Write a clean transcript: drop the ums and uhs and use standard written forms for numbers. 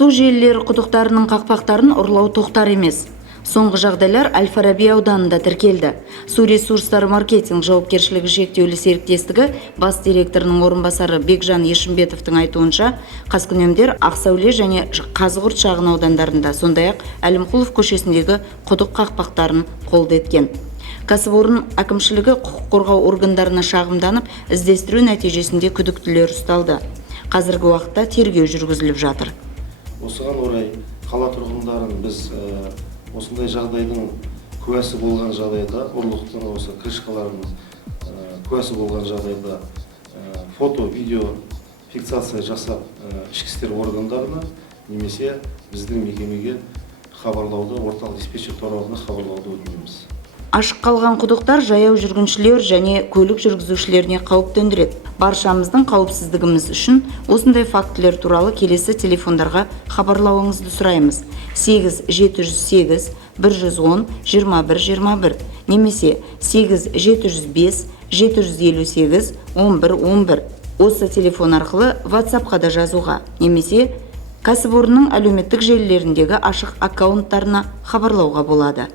Су желілері құдықтарының қақпақтарын ұрлау тоқтар емес. Соңғы жағдайлар Әл-Фараби ауданында тіркелді. Су ресурстары маркетинг жауапкершілігі шектеулі серіктестігі бас директорының орынбасары Бекжан Ешімбетовтың айтуынша, қаскүнемдер Ақсәуле және Қазығұрт шағын аудандарында, сондай-ақ Әлімқұлов көшесіндегі құдық қақпақтарын қолды еткен. Кәсіпорын әкімшілігі құқық қорғау органдарына шағымданып, іздестіру нәтижесінде күдіктілер ұсталды. Қазіргі уақытта тергеу жүргізіліп жатыр. Осыған орай қала тұрғындарын біз осындай жағдайдың куәсі болған жағдайда, ұрлықтың осы крышкаларының куәсі болған жағдайда фото, видео фиксация жасап ішкі істер органдарына немесе біздің мекемеге хабарлауды, орталық диспетчер торабына хабарлауды өтінеміз. Ашық қалған құдықтар жаяу жүргіншілер және көлік жүргізушілеріне қауіп төндіреді. Баршамыздың қауіпсіздігіміз үшін осындай фактілер туралы келесі телефондарға хабарлауыңызды сұраймыз. 8708 110 2121 немесе 8705 758 1111. Осы телефон арқылы WhatsApp-қа да жазуға немесе кәсіпорынның әлеуметтік желілеріндегі ашық аккаунттарына хабарлауға болады.